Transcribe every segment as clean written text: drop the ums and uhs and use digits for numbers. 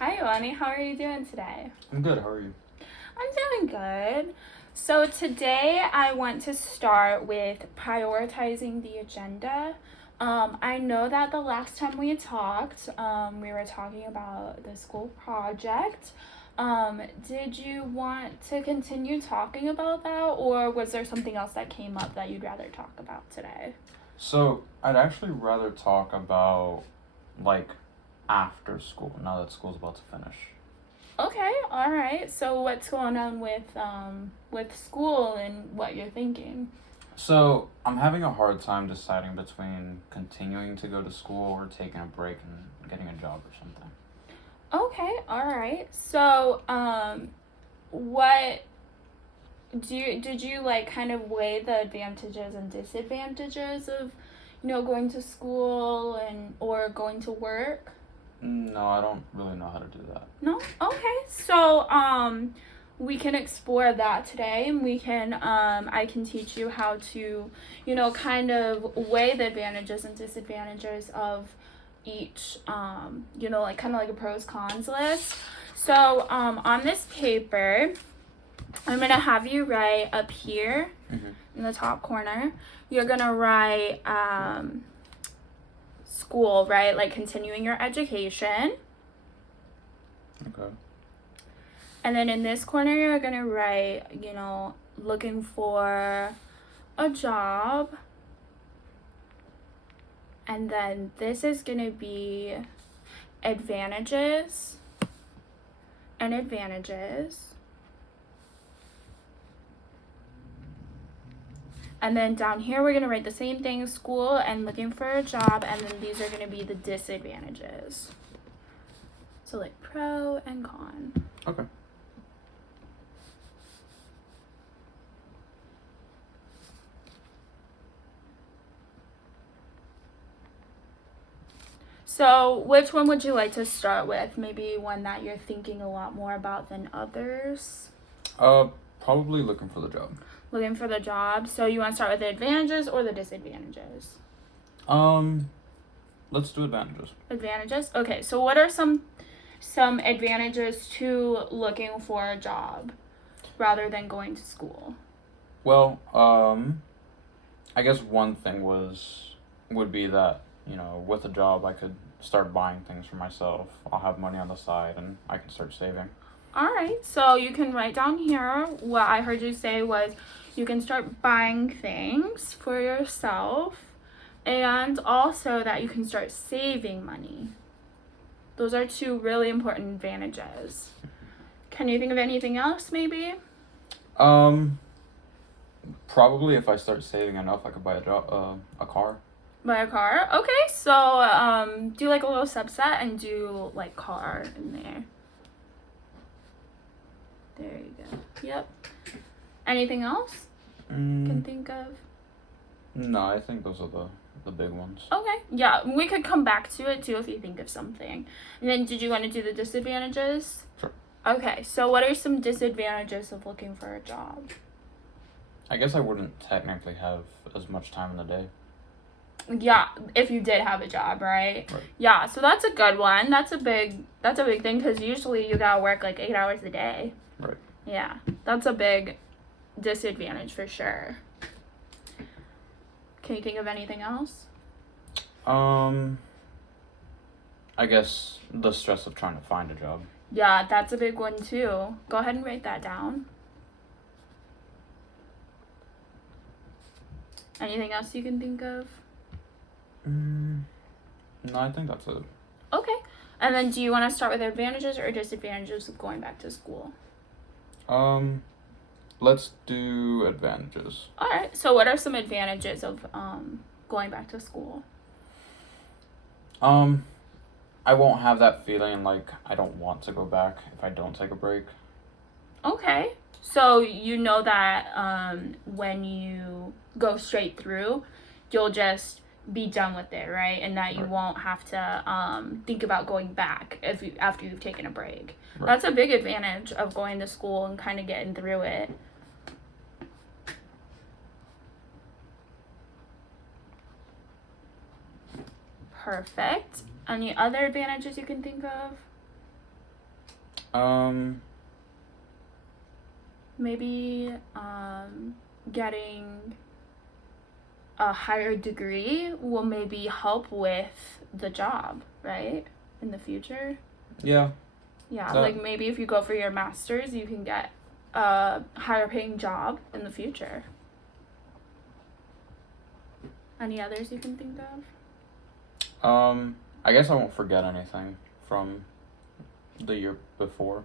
Hi, Oani. How are you doing today? I'm good. How are you? I'm doing good. So, today I want to start with prioritizing the agenda. I know that the last time we talked, we were talking about the school project. Did you want to continue talking about that, or was there something else that came up that you'd rather talk about today? So, I'd actually rather talk about, like, after school, now that school's about to finish. Okay, all right. So, what's going on with school and what you're thinking? So, I'm having a hard time deciding between continuing to go to school or taking a break and getting a job or something. Okay, all right. So, what did you like kind of weigh the advantages and disadvantages of, going to school and or going to work? No, I don't really know how to do that. No? Okay. So, we can explore that today and I can teach you how to, kind of weigh the advantages and disadvantages of each, like kind of like a pros cons list. So, on this paper, I'm going to have you write up here in the top corner. You're going to write school, right? Like continuing your education. Okay. And then in this corner, you're going to write, looking for a job. And then this is going to be advantages and advantages. And then down here, we're going to write the same thing, school and looking for a job. And then these are going to be the disadvantages. So like pro and con. Okay. So which one would you like to start with? Maybe one that you're thinking a lot more about than others? Probably looking for the job. Looking for the job. So you want to start with the advantages or the disadvantages? Let's do advantages. Advantages? Okay, so what are some advantages to looking for a job rather than going to school? Well, I guess one thing would be that, with a job I could start buying things for myself. I'll have money on the side and I can start saving. All right, so you can write down here what I heard you say was you can start buying things for yourself and also that you can start saving money. Those are two really important advantages. Can you think of anything else maybe? Probably if I start saving enough, I could buy a car. Buy a car? Okay, so do like a little subset and do like car in there. There you go. Yep. Anything else you can think of? No, I think those are the big ones. Okay. Yeah, we could come back to it too if you think of something. And then did you want to do the disadvantages? Sure. Okay, so what are some disadvantages of looking for a job? I guess I wouldn't technically have as much time in the day. Yeah, if you did have a job, right? Right. Yeah, so that's a good one. That's a big thing because usually you gotta work like 8 hours a day. Right. Yeah, that's a big disadvantage for sure. Can you think of anything else? I guess the stress of trying to find a job. Yeah, that's a big one too. Go ahead and write that down. Anything else you can think of? No, I think that's it. Okay. And then do you want to start with advantages or disadvantages of going back to school? Let's do advantages. All right. So what are some advantages of going back to school? I won't have that feeling like I don't want to go back if I don't take a break. Okay. So you know that when you go straight through, you'll just be done with it, right? And that you won't have to think about going back after you've taken a break. Right. That's a big advantage of going to school and kind of getting through it. Perfect. Any other advantages you can think of? Maybe getting a higher degree will maybe help with the job, right? In the future. Yeah. Yeah, like maybe if you go for your master's, you can get a higher paying job in the future. Any others you can think of? I guess I won't forget anything from the year before.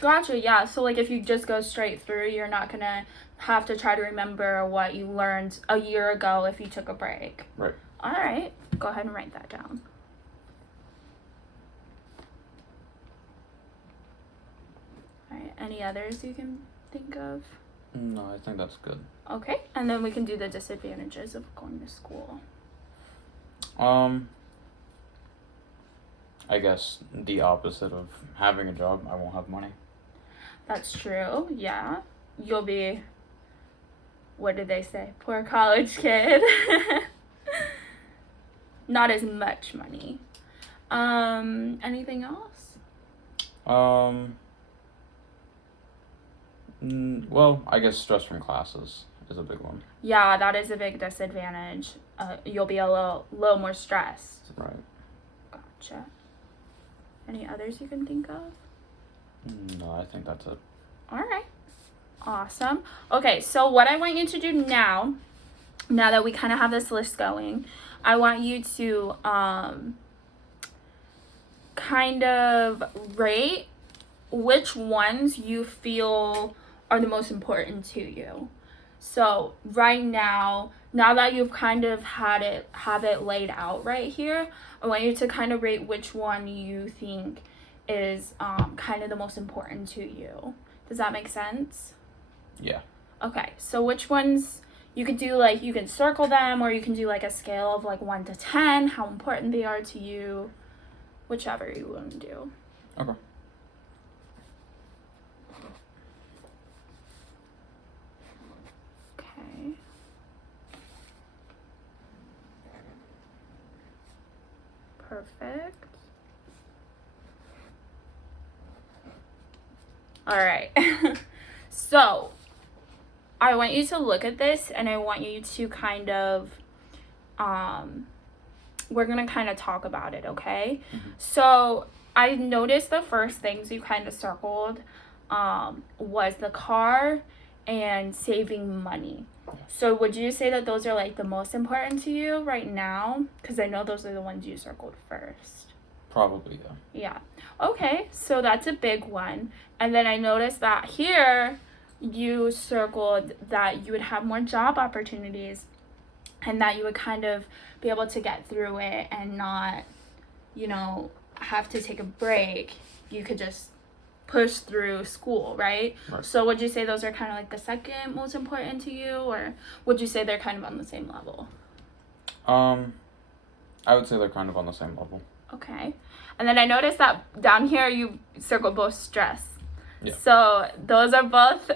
Gotcha, yeah. So, like, if you just go straight through, you're not gonna have to try to remember what you learned a year ago if you took a break. Right. All right. Go ahead and write that down. All right. Any others you can think of? No, I think that's good. Okay. And then we can do the disadvantages of going to school. I guess the opposite of having a job, I won't have money. That's true, yeah. You'll be, what did they say? Poor college kid. Not as much money. Anything else? Well, I guess stress from classes is a big one. Yeah, that is a big disadvantage. You'll be a little more stressed. Right. Gotcha. Any others you can think of? No, I think that's it. All right. Awesome. Okay, so what I want you to do now that we kind of have this list going, I want you to kind of rate which ones you feel are the most important to you. So right now that you've kind of have it laid out right here, I want you to kind of rate which one you think is kind of the most important to you. Does that make sense? Yeah. Okay, so which ones you could do, like, you can circle them, or you can do like a scale of like 1 to 10, how important they are to you, whichever you want to do. Okay. Okay. Perfect. All right. So I want you to look at this, and I want you to kind of we're gonna kind of talk about it, okay? Mm-hmm. So I noticed the first things you kind of circled was the car and saving money. So would you say that those are like the most important to you right now? Because I know those are the ones you circled first. Probably, yeah. Yeah. Okay, so that's a big one. And then I noticed that here you circled that you would have more job opportunities, and that you would kind of be able to get through it and not, have to take a break. You could just push through school, right? So would you say those are kind of like the second most important to you, or would you say they're kind of on the same level? I would say they're kind of on the same level. Okay. And then I noticed that down here you circled both stress. Yeah. So those are both,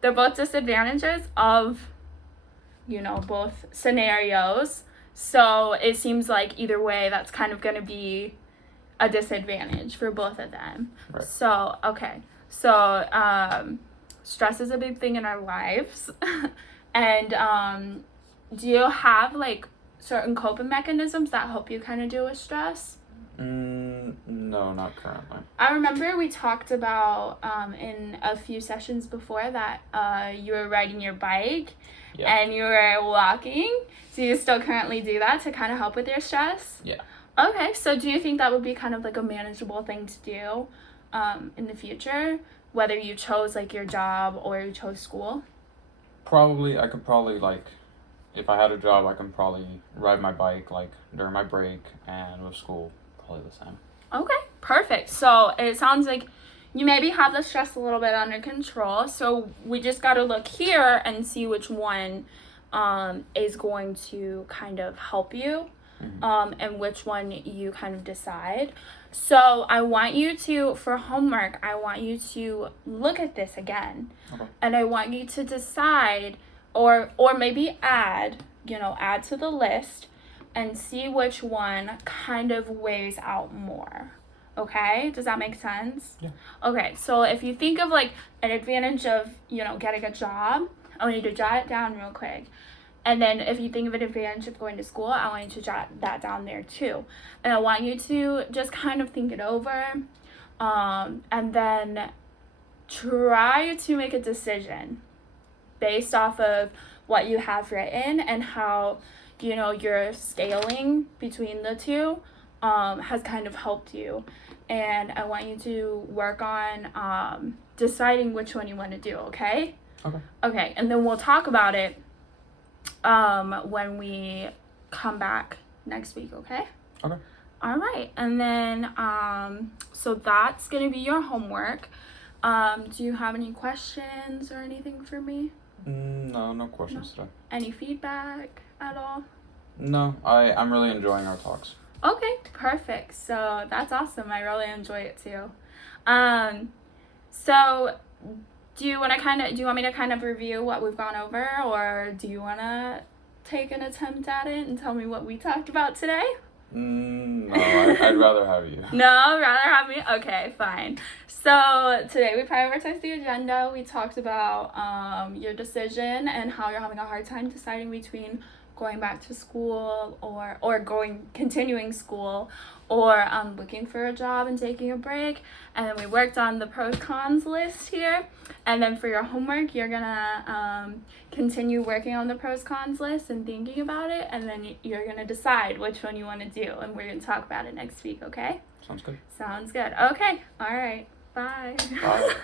they're both disadvantages of, both scenarios. So it seems like either way, that's kind of going to be a disadvantage for both of them. Right. So, okay. So stress is a big thing in our lives. And do you have like certain coping mechanisms that help you kind of deal with stress? No, not currently. I remember we talked about in a few sessions before that you were riding your bike. Yeah. And you were walking. So you still currently do that to kind of help with your stress? Yeah. Okay, so do you think that would be kind of like a manageable thing to do in the future, whether you chose like your job or you chose school? I could probably like, if I had a job, I can probably ride my bike like during my break, and with school, probably the same. Okay, perfect. So it sounds like you maybe have the stress a little bit under control. So we just got to look here and see which one is going to kind of help you. Mm-hmm. And which one you kind of decide. So I want you to, for homework, I want you to look at this again. Okay. And I want you to decide or maybe add to the list and see which one kind of weighs out more. Okay, does that make sense? Yeah. Okay, so if you think of like an advantage of, you know, getting a job, I want you to jot it down real quick. And then if you think of an advantage of going to school, I want you to jot that down there too. And I want you to just kind of think it over, and then try to make a decision based off of what you have written and how, you know, your scaling between the two has kind of helped you. And I want you to work on deciding which one you want to do, okay? Okay. Okay, and then we'll talk about it when we come back next week, okay? Okay. All right, and then so that's gonna be your homework. Do you have any questions or anything for me? No questions today. Any feedback at all? No, I'm really enjoying our talks. Okay, perfect. So that's awesome. I really enjoy it too. So do you want me to kind of review what we've gone over, or do you want to take an attempt at it and tell me what we talked about today? No, I'd rather have you. No, rather have me? Okay, fine. So today we prioritized the agenda. We talked about your decision and how you're having a hard time deciding between going back to school or continuing school, or looking for a job and taking a break. And then we worked on the pros cons list here. And then for your homework, you're gonna continue working on the pros cons list and thinking about it, and then you're gonna decide which one you want to do, and we're gonna talk about it next week. Okay? Sounds good. Sounds good. Okay. All right. Bye. Bye.